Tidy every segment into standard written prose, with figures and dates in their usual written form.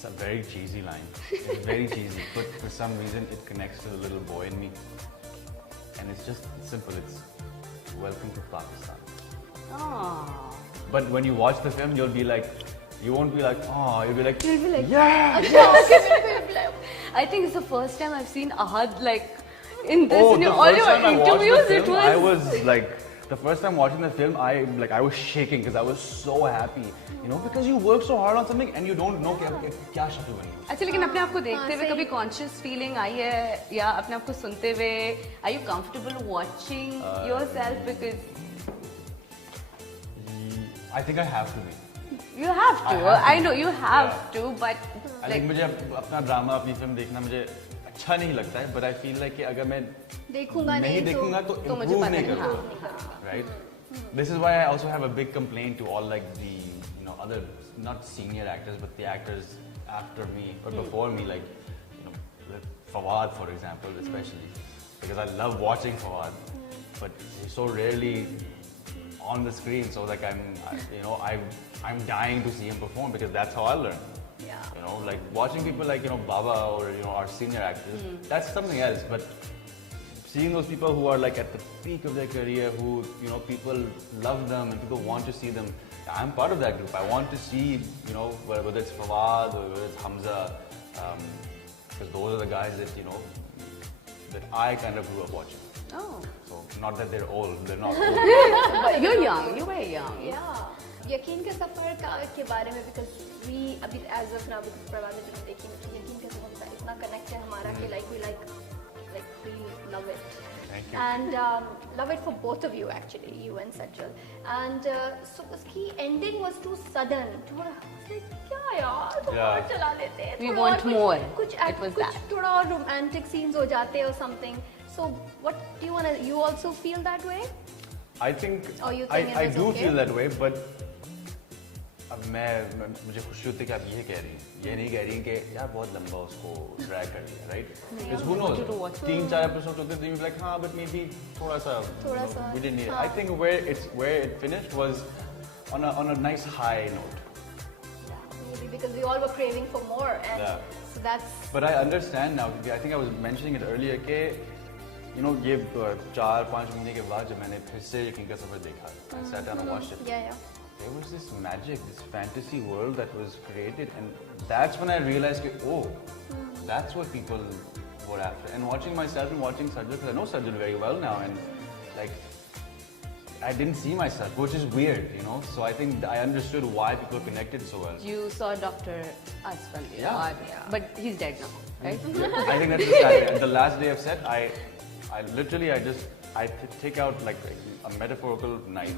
It's a very cheesy line. It's very cheesy, but for some reason it connects to the little boy in me. And it's just simple. It's welcome to Pakistan. Oh. But when you watch the film, you'll be like, you won't be like, oh, you'll be like, yeah. I think it's the first time I've seen Ahad like in this. oh, In the all first your time I watched interviews, the it film, was. I was like, the first time watching the film, I was shaking because I was so happy, you know, because you work so hard on something and you don't know क्या शक्ल बनी. अच्छा लेकिन अपने आप को देखते हुए कभी कॉन्शियस फीलिंग आई है या अपने आप को सुनते हुए are you comfortable watching yourself because I think I have to be. you have to I know you have to but I think मुझे अपना ड्रामा अपनी फिल्म देखना मुझे अच्छा नहीं लगता है, but I feel like कि अगर मैं नहीं देखूंगा तो improve नहीं करूँगा, right? This is why I also have a big complaint to all like the other not senior actors but the actors after me or before me, like like Fawad for example, especially because I love watching Fawad, but he's so rarely on the screen, so like I'm dying to see him perform because that's how I learn. You know, like watching people like Baba or our senior actors, that's something else. But seeing those people who are like at the peak of their career, who people love them and people want to see them, I'm part of that group. I want to see whether it's Fawad or whether it's Hamza, because those are the guys that that I kind of grew up watching. oh So not that they're old, they're not old. but you're young, you're very young. यकीन के सफर के बारे में because we अभी as of now प्रभात ने जब देखी यकीन के सफर इतना connect है हमारा कि like we love it. Thank you. And love it for both of you actually, you and Sajjal. And so उसकी ending was too sudden. क्या यार थोड़ा चला लेते हैं. We want more. कुछ थोड़ा और romantic scenes हो जाते हैं or something. So what do you wanna? You also feel that way? I think Or you think I it was do okay? feel that way, but अब मुझे खुशी होती है कि आप ये कह रही हैं, ये नहीं कह रही हैं कि यार बहुत लंबा उसको ड्रैग कर दिया, right? Because who knows? 3-4 episodes होते हैं, तो you're like हाँ, but maybe थोड़ा सा we didn't need it. I think where it finished was on a nice high note. Maybe because we all were craving for more, and so that's. But I understand now. I think I was mentioning it earlier कि ये 4-5 महीने के बाद जब मैंने फिर से यकीन का सफर देखा, I sat down and watched it. Yeah. There was this magic, this fantasy world that was created, and that's when I realized that, that's what people were after. And watching myself and watching Sajjal, because I know Sajjal very well now, and like I didn't see myself, which is weird, So I think I understood why people connected so well. You saw Dr. Asfal, but he's dead now, right? I think that's the the last day of set. I literally take out like a metaphorical knife.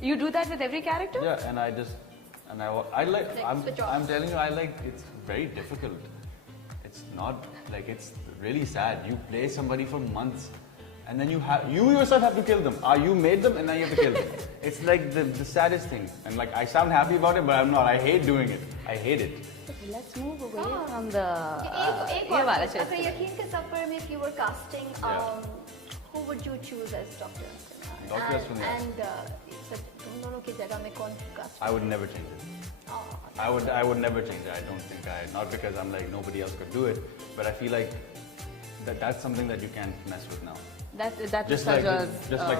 You do that with every character? Yeah, and I like, I'm telling you, it's very difficult. It's not like, it's really sad. You play somebody for months and then you yourself have to kill them. You made them and now you have to kill them. It's like the saddest thing. And like, I sound happy about it, but I'm not. I hate doing it. I hate it. Let's move away from the... अगर यकीन के सफर में if you were casting, who would you choose as Dr. Dr. Aswani. And तुम दोनों की जगह में कौन cast? I would never change it. I would never change it. I don't think not because I'm like nobody else could do it, but I feel like that's something that you can't mess with now. That's Just like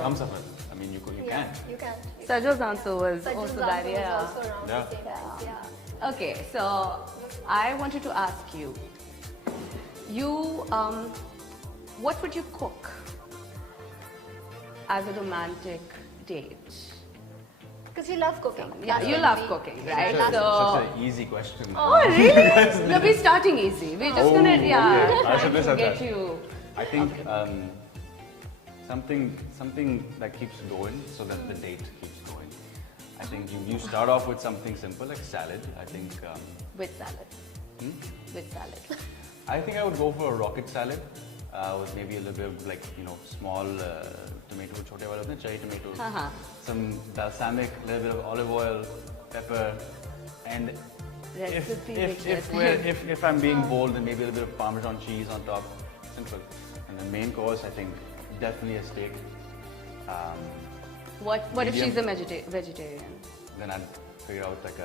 Humsafar. I mean, you can. You can. Sajjal's answer was Sajjal's also answer that, was also around the same time. Yeah. Okay, so I wanted to ask you, what would you cook as a romantic date? Because you love cooking. Yeah, you love cooking, right? Such an easy question. Oh, really? No, we're starting easy. We're just gonna, okay. try to get you. I think something that keeps going, so that the date keeps going. I think you start off with something simple like salad. I think with salad. With salad. I think I would go for a rocket salad with maybe a little bit of like small tomato, chote wale hote hain, cherry tomatoes, some balsamic, a little bit of olive oil, pepper, and if I'm being bold, then maybe a little bit of Parmesan cheese on top. Simple. And the main course, I think, definitely a steak. What if she's a vegetarian? Then I'd figure out like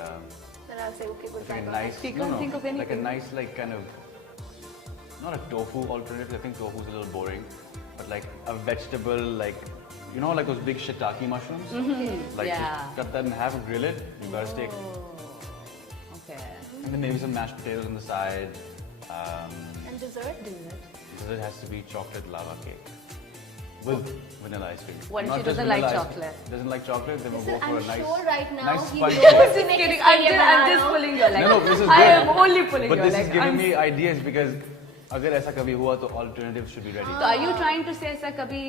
तरह से okay good Like a vibe. nice, You can't think of like a anything. nice, like kind of, not a tofu alternative. I think tofu is a little boring, but like a vegetable, like you know, like those big shiitake mushrooms. Like Yeah. just cut that in half and grill it. You got a steak, Okay. and then maybe some mashed potatoes on the side. And dessert? Dessert has to be chocolate lava cake with vanilla ice cream. What if Not she just doesn't vanilla like ice chocolate? cream. Doesn't like chocolate? Then we'll Listen, go for I'm a nice, sure right now nice he spicy knows cake. to make Kidding. it I'm just banana. pulling your leg. No, this is I good. am only pulling But your this leg. is giving I'm- me ideas because अगर ऐसा कभी हुआ तो alternatives should be ready. So are you trying to say ऐसा कभी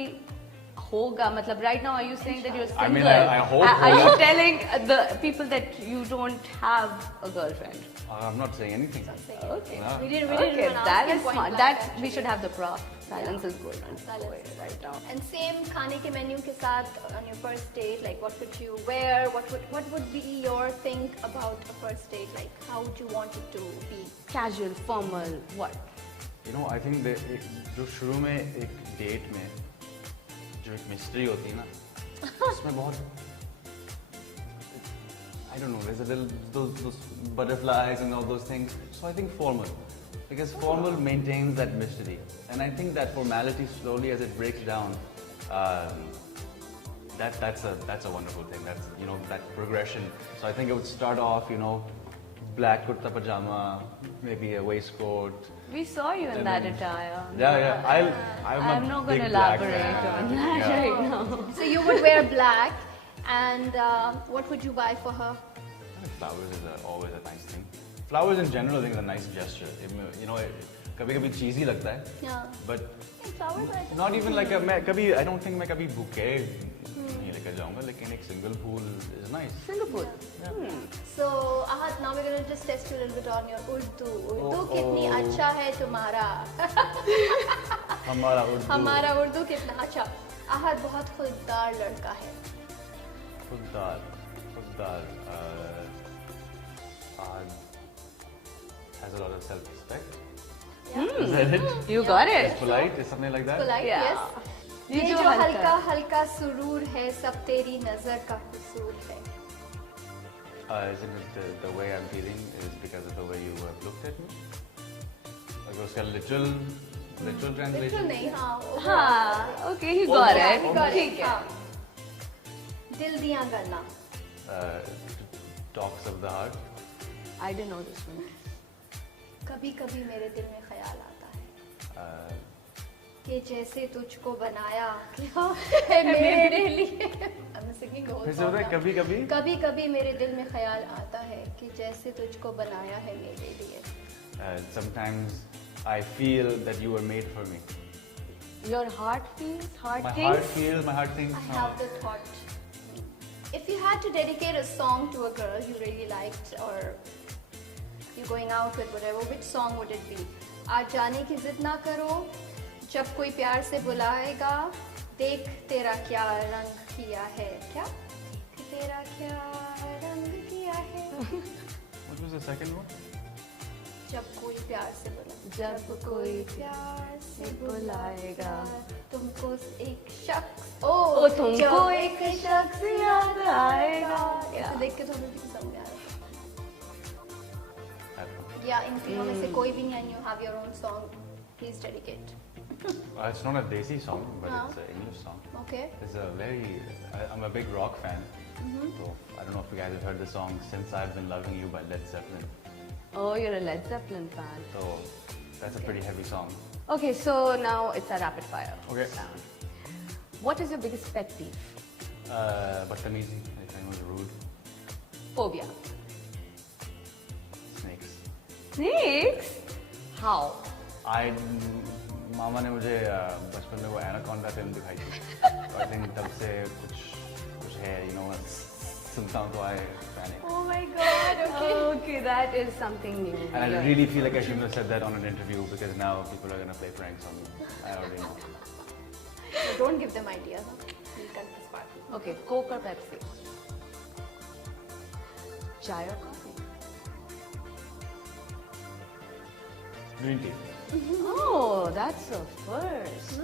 होगा? मतलब right now are you saying that you're single? I mean, I hope Are you होगा. telling the people that you don't have a girlfriend? I'm not saying anything. Okay. No. We didn't Okay, even ask that him is point smart. blank, That actually. we should have the prop. Silence is good. Silence. Right now. And same खाने के menu के साथ on your first date, like what would you wear? What would be your think about a first date? Like how would you want it to be? Casual, formal, what? You know, I think जो शुरू में एक date में जो एक mystery होती है ना, उसमें बहुत I don't know, there's a little those butterflies and all those things. So I think formal, because formal maintains that mystery, and I think that formality slowly as it breaks down, that's a wonderful thing. That's that progression. So I think it would start off black kurta pajama, maybe a waistcoat. We saw you in And that then- attire. Yeah. I'm not going to big black elaborate fan. on that Yeah. right now. So you would wear black, and what would you buy for her? Flowers is always a nice thing. Flowers in general, I think, is a nice gesture. कभी-कभी cheesy लगता है. Yeah. But Flowers are just not even like I don't think मैं कभी bouquet नहीं लेकर जाऊँगा, लेकिन एक single fool is nice. Singapore. So Ahad, now we're gonna just test you a little bit on your Urdu. Urdu Oh, कितनी oh. अच्छा है तुम्हारा? हमारा उर्दू. हमारा उर्दू कितना अच्छा? आहद बहुत खुददार लड़का है. खुददार. Has a lot of self-respect. Is that it? You got Is it. polite? Is something like that? Polite, Yeah. yes. ये ये जो जो हल्का हल्का हल्का सुरूर है सब तेरी नजर का कसूर है. Isn't it the way I'm feeling is because of the way you have looked at me? Like उसका literal translation. बिल्कुल नहीं, हाँ. हाँ, okay, he got Yeah, it. we got it, ठीक है. हाँ. दिल दिया गल्ला. Talks of the heart. I didn't know this one. कभी कभी मेरे दिल में ख्याल आता है Uh, कि जैसे तुझको बनाया क्या है मेरे लिए. I'm singing the whole फिर से song बताए now. कभी-कभी. कभी कभी मेरे दिल में ख्याल आता है कि जैसे तुझको बनाया है मेरे लिए. Sometimes I feel that you were made for me. Your heart feels, My heart thinks. feels, my heart thinks. I have the thought. If you had to dedicate a song to a girl you really liked, or you're going out with whatever, which song would it be? आज जाने की जिद ना करो, जब कोई प्यार से बुलाएगा, देख तेरा क्या रंग किया है. क्या? देख तेरा क्या रंग किया है. What was the second one? जब कोई प्यार से बुलाएगा, जब कोई प्यार से बुलाएगा, तुमको एक शख्स ओ तुमको जब एक शख्स याद आएगा. ऐसे देख के तो हमें भी समझ में आ रहा That one. है. या इन तीनों में से कोई भी नहीं, and you have your own song, please dedicate. It's not a Desi song, but हाँ. it's an English song. Okay. It's a I'm a big rock fan. So I don't know if you guys have heard the song "Since I've Been Loving You" by Led Zeppelin. Oh, you're a Led Zeppelin fan. So that's a pretty heavy song. Okay, so now it's a rapid fire. Okay. round. What is your biggest pet peeve? Badtameezi, if anyone's rude. Phobia. Snakes. Snakes? How? मामा ने मुझे बचपन में वो anaconda film दिखाई थी. So I think तब से कुछ है, सुनता हूँ तो I panic. Oh my God. Okay. Okay, that is something new. And I really feel like I shouldn't have said that on an interview because now people are gonna play pranks on me. I already know. So don't give them ideas. Huh? We'll cut this part. Okay, Coke or Pepsi? Chai or coffee? Green tea. Oh, that's a first.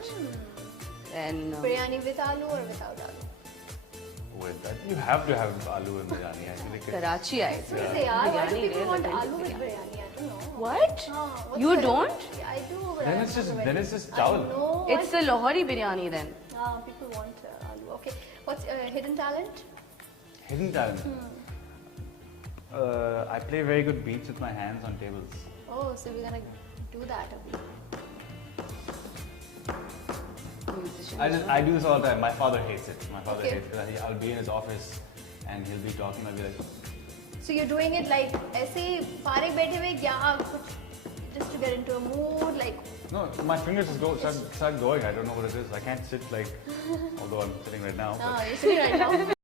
And Biryani with aloo or without aloo? with that. You have to have aloo in biryani. I think it's- Karachi आए थे. Say, yaar, why do Biryani people real want authentic aloo with biryani. biryani? I don't know. What? What's You the- don't? Yeah, I do. But Then I'm it's not just- a then veg- it's just chawal. I know. It's a Lahori biryani then. People want aloo. Okay. What's hidden talent? Hidden talent. I play very good beats with my hands on tables. Oh, so we're gonna do that. Musician. I do this all the time. My father hates it. My father Okay. hates it. I'll be in his office and he'll be talking. I'll be like, So you're doing it like ऐसे फारिग बैठे हुए या कुछ just to get into a mood like. no, my fingers just go start going. I don't know what it is. I can't sit like, although I'm sitting right now. but- You're sitting right now.